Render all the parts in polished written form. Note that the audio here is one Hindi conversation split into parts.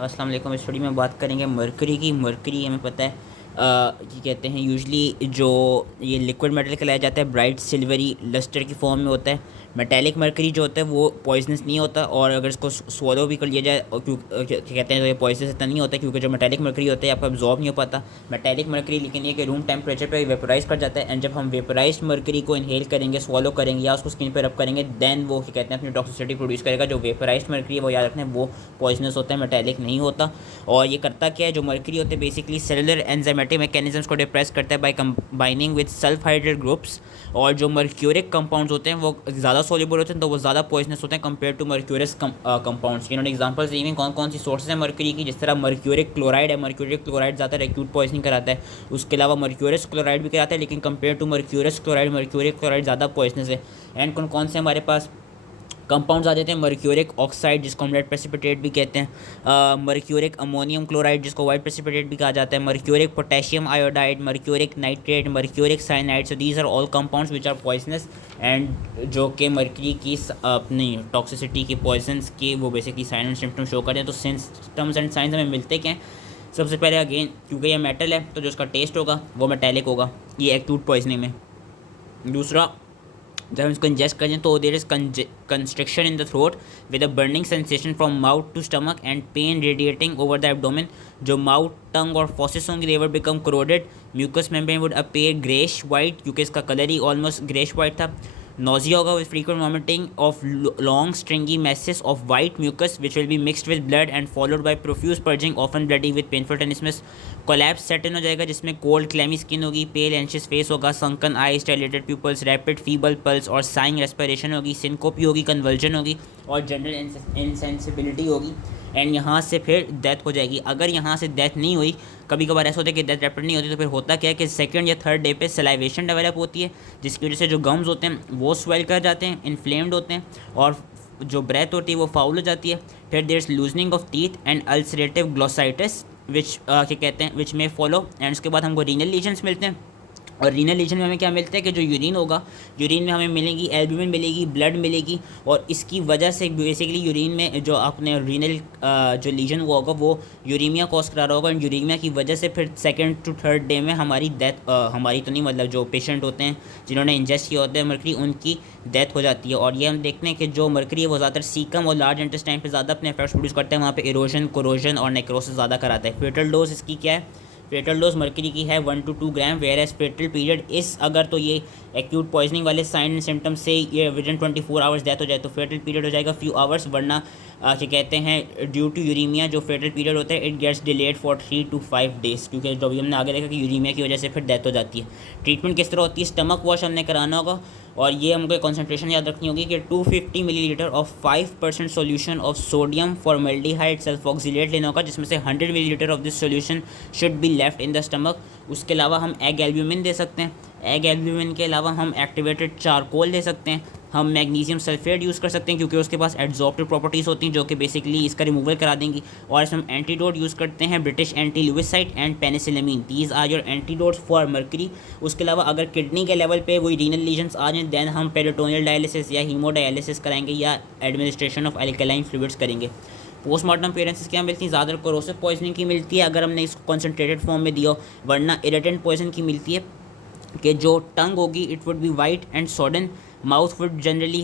अस्सलाम वालेकुम। इस वीडियो में बात करेंगे मरकरी की। मरकरी हमें पता है ये कहते हैं यूजली जो ये लिक्विड मेटल कहलाया जाता है, ब्राइट सिल्वरी लस्टर की फॉर्म में होता है। मेटेलिक मरकरी जो होता है वो पॉइजनस नहीं होता, और अगर इसको स्वलो भी कर लिया जाए और क्या कहते हैं तो ये पॉइजनस इतना नहीं होता, क्योंकि जो मेटेलिक मरकरी होता है आपको अब्जॉर्ब नहीं हो पाता मेटेलिक मरकरी, लेकिन ये कि रूम टेम्परेचर पे वेपराइज कर जाता है। एंड जब हम वेपराइज मरकरी को इनहेल करेंगे, स्वॉलो करेंगे या उसको स्किन पर रब करेंगे, देन वो क्या कहते हैं अपनी टॉक्सिसिटी प्रोड्यूस करेगा। जो वेपराइज मरकरी है वो याद रखना है वो पॉइजनस होता है, मेटेलिक नहीं होता। और ये करता क्या है, जो मरकरी होते हैं बेसिकली सेलुलर एंजाइमेटिक मैकेनिज्म्स को डिप्रेस करता है by combining with sulph hydrate groups. और जो मर्क्यूरिक कंपाउंड्स होते हैं वो ज़्यादा सोल्यूबल होते हैं, तो वो ज़्यादा पॉइजनस होते हैं कंपेयर टू मर्क्यूरस कंपाउंड्स। इन्होंने एग्जांपल्स दी हैं कौन कौन सी सोर्सेज हैं मर्करी की, जिस तरह मर्क्यूरिक क्लोराइड है। मर्क्यूरिक क्लोराइड ज़्यादा एक्यूट पॉइजनिंग कराता है। उसके अलावा मर्क्यूरस क्लोराइड भी कराता है, लेकिन compare to mercurous chloride mercuric chloride ज़्यादा पॉइजनस है। एंड कौन कौन से हमारे पास कंपाउंड्स आ जाते हैं, मर्क्यूरिक ऑक्साइड जिसको हम रेड प्रेसिपिटेट भी कहते हैं, मर्क्यूरिक अमोनियम क्लोराइड जिसको वाइट प्रेसिपिटेट भी कहा जाता है, mercuric potassium iodide, mercuric nitrate, mercuric cyanide. So these are all compounds which are poisonous and जो कि मर्करी की अपनी टॉक्सिसिटी की पॉइजन्स की वो basically sign and symptom show करते हैं। तो सिम्टम्स एंड साइंस हमें मिलते क्या हैं? सबसे पहले अगेन क्योंकि ये मेटल है तो जो उसका टेस्ट होगा वो मेटेलिक होगा, ये एक्यूट पॉइजनिंग में। दूसरा, जब हम इसको इंजेस्ट करें तो there is constriction in the throat with a burning sensation from mouth to stomach and pain radiating over the abdomen. जो माउथ, टंग और फॉसेस होंगे they will become corroded. Mucous membrane would appear greyish white, क्योंकि इसका कलर ही ऑलमोस्ट ग्रेश वाइट था। Nausea होगा with frequent vomiting of long stringy masses of white mucus which will be mixed with blood and followed by profuse purging, often bloody with painful tenesmus. Collapse set in हो जाएगा जिसमें cold clammy skin होगी, pale anxious face होगा, sunken eyes, dilated pupils, rapid feeble pulse और sighing respiration होगी, syncope होगी, convulsion होगी और general insensibility होगी। एंड यहाँ से फिर डेथ हो जाएगी। अगर यहाँ से डेथ नहीं हुई, कभी कभार ऐसा होता है कि डेथ रैपिड नहीं होती, तो फिर होता क्या है कि सेकंड या थर्ड डे पे सलाइवेशन डेवलप होती है, जिसकी वजह से जो गम्स होते हैं वो स्वेल कर जाते हैं, इन्फ्लेम्ड होते हैं और जो ब्रेथ होती है वो फाउल हो जाती है। फिर there is loosening of teeth and ulcerative glossitis which क्या कहते हैं विच में फॉलो। एंड उसके बाद हमको रीनल लीजन्स मिलते हैं। और रीनल लीजन में हमें क्या मिलता है कि जो यूरिन होगा, यूरिन में हमें मिलेगी एल्ब्यूमिन मिलेगी, ब्लड मिलेगी, और इसकी वजह से बेसिकली यूरिन में जो अपने रीनल जो लीजन हुआ होगा वो यूरीमिया कॉज करा रहा होगा। एंड यूरीमिया की वजह से फिर सेकंड टू थर्ड डे में हमारी डेथ, हमारी तो नहीं मतलब जो पेशेंट होते हैं जिन्होंने इंजेस्ट किया होता है मरकरी, उनकी डेथ हो जाती है। और ये हम देखते हैं कि जो मरकरी है वो ज़्यादातर सीकम और लार्ज इंटेस्टाइन पे ज़्यादा अपने इफेक्ट्स प्रोड्यूस करता है, वहाँ पे इरोजन, कोरोजन और नेक्रोसिस ज़्यादा कराता है। फेटल डोज इसकी क्या है? फेटल डोज मरकरी की है 1 to 2 gram, whereas fatal period is अगर तो ये एक्यूट पॉइजनिंग वाले साइन एंड सिम्टम्स से ये विदिन 24 आवर्स डेथ हो जाए तो फेटल पीरियड हो जाएगा फ्यू आवर्स, वरना क्या कहते हैं ड्यू टू यूरीमिया जो फेटल पीरियड होता है it gets delayed for 3 to 5 days, क्योंकि जो भी हमने आगे देखा कि यूरीमिया की वजह से फिर डेथ हो जाती है। ट्रीटमेंट किस तरह होती है? स्टमक वॉश हमने कराना होगा, और ये हमको कॉन्सेंट्रेशन याद रखनी होगी कि 250 millilitre of 5% solution of sodium formaldehyde sulfoxylate लेना होगा, जिसमें से 100 millilitre of this solution should be left in the stomach. उसके अलावा हम एग एल्ब्यूमिन दे सकते हैं। एग एल्ब्यूमिन के अलावा हम एक्टिवेटेड चारकोल दे सकते हैं। हम मैग्नीशियम सल्फेट यूज़ कर सकते हैं क्योंकि उसके पास एड्जॉर्प्टिव प्रॉपर्टीज़ होती हैं जो कि बेसिकली इसका रिमूवल करा देंगी। और इसमें हम एंटीडोट यूज़ करते हैं British anti lewisite and penicillin. These are your antidotes for mercury. उसके अलावा अगर किडनी के लेवल पे वही रीनल लीजन्स आ जाएँ देन हम पेरिटोनियल डायलिसिस या हीमोडायलिसिस कराएंगे या एडमिनिस्ट्रेशन ऑफ एल्कलाइन फ्लूइड्स करेंगे। पोस्टमार्टम अपीयरेंसेस क्या मिलती हैं? ज़्यादा कोरोसिव पॉइजनिंग की मिलती है अगर हमने इसको कॉन्सेंट्रेटेड फॉर्म में दिया, वरना इरिटेंट पॉइजन की मिलती है कि जो टंग होगी it would be white and sodden, mouth would generally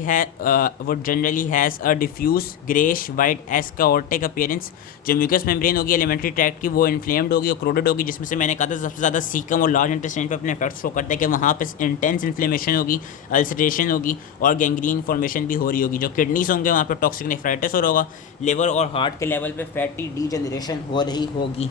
has a diffuse greyish white escharotic appearance. जो म्यूकस मेम्ब्रेन होगी एलिमेंट्री ट्रैक्ट की वो इन्फ्लेम्ड होगी और क्रोडेड होगी, जिसमें से मैंने कहा था सबसे ज़्यादा सीकम और लार्ज इंटेस्टाइन पे अपने इफेक्ट्स शो करता है कि वहाँ पे इंटेंस इन्फ्लेमेशन होगी, अल्सरेशन होगी और गैंग्रीन फॉर्मेशन भी हो रही होगी। जो किडनीज होंगे वहाँ पर टॉक्सिक नेफ्राइटिस हो रहा होगा, लिवर और हार्ट के लेवल पे फैटी डीजनरेशन हो रही होगी।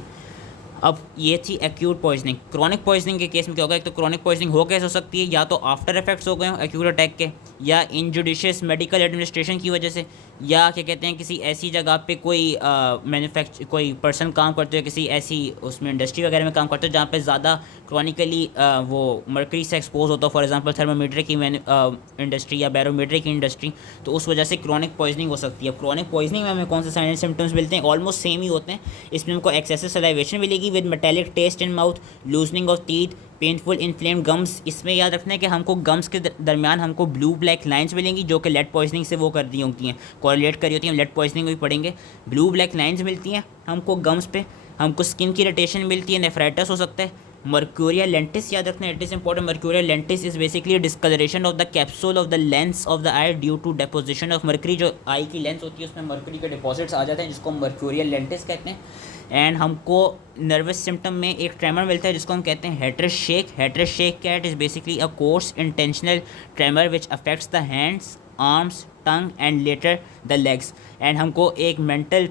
अब ये थी एक्यूट पॉइजनिंग। क्रॉनिक पॉइजनिंग के केस में क्या होगा? एक तो क्रॉनिक पॉइजनिंग हो कैसे हो सकती है? या तो आफ्टर इफेक्ट्स हो गए हो एक्यूट अटैक के, या इनजुडिशियस मेडिकल एडमिनिस्ट्रेशन की वजह से, या क्या कहते हैं किसी ऐसी जगह पे कोई पर्सन काम करते हो, किसी ऐसी उसमें इंडस्ट्री वगैरह में काम करते हो जहाँ पे ज़्यादा क्रॉनिकली वो मर्करी से एक्सपोज होता हो, फॉर एग्जांपल थर्मामीटर की इंडस्ट्री या बैरोमीटर की इंडस्ट्री, तो उस वजह से क्रॉनिक पॉइजनिंग हो सकती है। क्रॉनिक पॉइजनिंग में हमें कौन से साइन एंड सिम्टम्स मिलते हैं? ऑलमोस्ट सेम ही होते हैं। इसमें हमको एक्सेसिव सलाइवेशन मिलेगी with metallic taste in mouth, loosening of teeth, painful inflamed gums, इसमें याद रखना है कि हमको गम्स के दरमियान हमको ब्लू ब्लैक लाइंस मिलेंगी जो कि लेड पॉइजनिंग से वो कर रही होती हैं, कोरिलेट करी होती हैं, लेड पॉइजनिंग भी पढ़ेंगे। ब्लू ब्लैक लाइंस मिलती हैं हमको गम्स पे, हमको स्किन की इरिटेशन मिलती है, नेफ्राइटिस हो सकता है। मर्क्यूरियल लेंटिस याद रखना है, it is important. Mercurial lentis is basically discoloration of the capsule of the lens of the eye due to deposition of mercury. जो आई की लेंस होती है उसमें मर्करी के डिपॉजिट्स आ जाते हैं जिसको हम मर्क्यूरियल लेंटिस कहते हैं। एंड हमको नर्वस सिम्टम में एक ट्रेमर मिलता है जिसको हम कहते हैं हेट्रस शेक। हेट्रस शेक क्या है? It is basically a course intentional tremor which affects the hands, arms, tongue and later the legs. And हमको एक मेंटल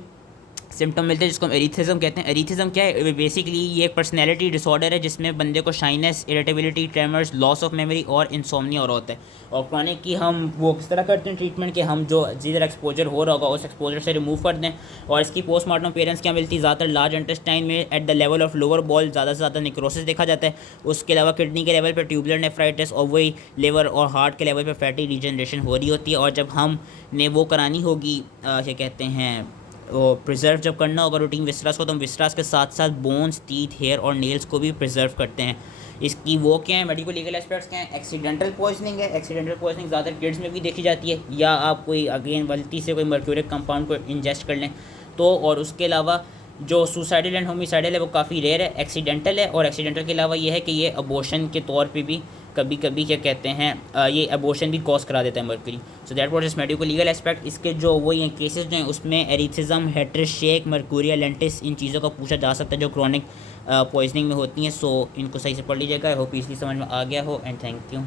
सिम्टम मिलते हैं जिसको हम एरिथिज्म कहते हैं। एरिथिज्म क्या है? बेसिकली ये एक पर्सनैलिटी डिसऑर्डर है जिसमें बंदे को shyness, irritability, tremors, loss of memory और इंसोम्निया हो रहा होता है। और क्रॉनिक की हम वो किस तरह करते हैं ट्रीटमेंट, कि हम जो जिधर एक्सपोजर हो रहा होगा उस एक्सपोजर से रिमूव कर दें। और इसकी पोस्टमार्टम पेरेंट्स क्या मिलती है? ज़्यादातर लार्ज इंटेस्टाइन में at the level of lower ball ज़्यादा से ज़्यादा निक्रोसिस देखा जाता है। उसके अलावा किडनी के लेवल पर ट्यूबुलर नेफ्राइटिस और वही लिवर और हार्ट के लेवल पर फैटी रीजनरेशन हो रही होती है। और जब हम ने वो करानी होगी क्या कहते हैं वो प्रिजर्व जब करना होगा रूटीन विस्ट्रास को, तो हम विस्ट्रास के साथ साथ बोन्स, टीथ, हेयर और नेल्स को भी प्रिजर्व करते हैं। इसकी वो क्या है, मेडिको लीगल एस्पेक्ट्स क्या हैं? एक्सीडेंटल पॉइजनिंग है। एक्सीडेंटल पॉइजनिंग ज़्यादातर किड्स में भी देखी जाती है, या आप कोई अगेन गलती से कोई मर्क्यूरिक कंपाउंड को इंजेस्ट कर लें तो। और उसके अलावा जो सुसाइडल एंड होमिसाइडल है वो काफ़ी रेयर है, एक्सीडेंटल है। और एक्सीडेंटल के अलावा ये है कि ये अबॉर्शन के तौर पे भी कभी कभी क्या कहते हैं ये अबॉर्शन भी कॉज करा देता है मर्करी। सो दैट वाज इस मेडिको लीगल एस्पेक्ट। इसके जो वो ये केसेस जो हैं उसमें एरिथिज्म, हेट्रस शेक, मर्क्यूरियल लेंटिस, इन चीज़ों का पूछा जा सकता है जो क्रॉनिक पॉइजनिंग में होती हैं। सो इनको सही से पढ़ लीजिएगा। आई होप इजली समझ में आ गया हो एंड थैंक यू।